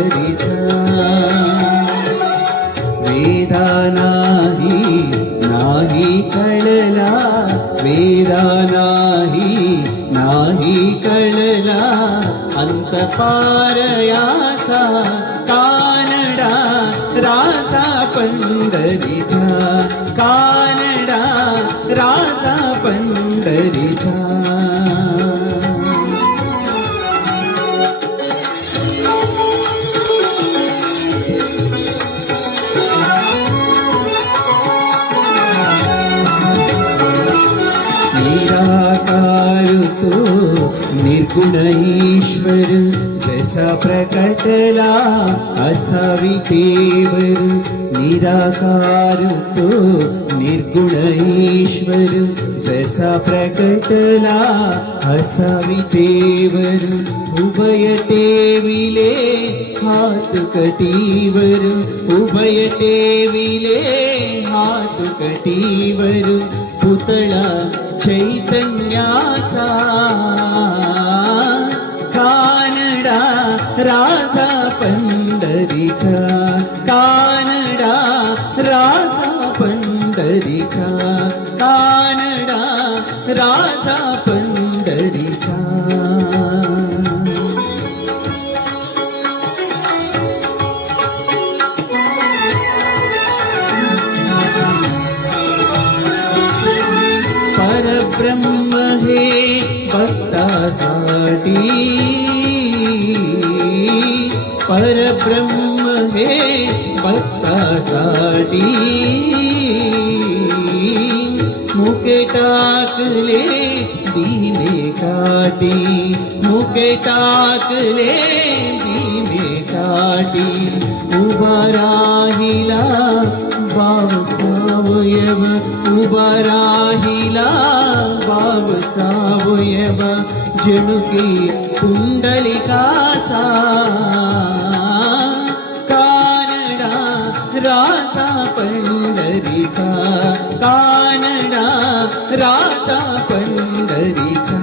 पंढरीचा वेदा नाही कळला वेदा नाही कळला अंतपारयाचा कानडा राजा पंढरीचा कानडा राजा पंढरीचा निराकार तो निर्गुण ईश्वर जैसा प्रकटला असा विटेवर निराकार तो निर्गुण ईश्वर जैसा प्रकटला असा विटेवर उभय टेविले हात कटीवर उभय टेविले हात कटीवर पुतळा चैतन्याचा कानडा राजा पंढरीचा कानडा राजा पंढरीचा कानडा राजा पंढरीचा परब्रह्म हे भक्तासाठी परब्रह्म हे भक्तासाठी मुके टाकले दिवे काटी मुके टाकले दिवे काटी उभा राहिला भाव सावयव उभा राहिला भाव सावयव जणुकी पुंडलिकाचा कानडा राजा पंढरीचा कानडा राजा पंढरीचा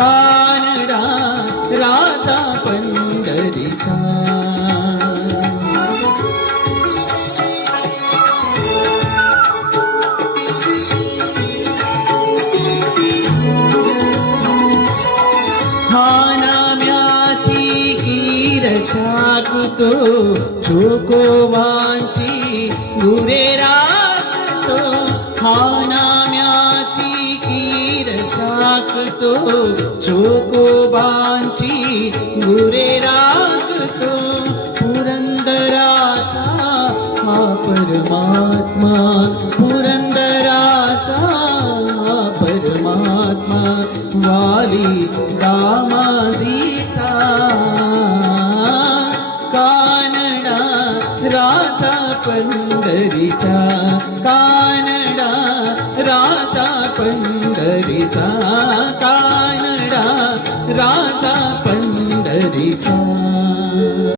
कानडा राजा पंढरीचा चाकतो चोकोवांची गुरे राखतो हा नाम्याची कीर चाकतो चोकोबांची गुरे राखतो पुरंदराचा हा परमात्मा पुरंदराचा हा परमात्मा वाली दामाजीचा कानडा राजा पंढरीचा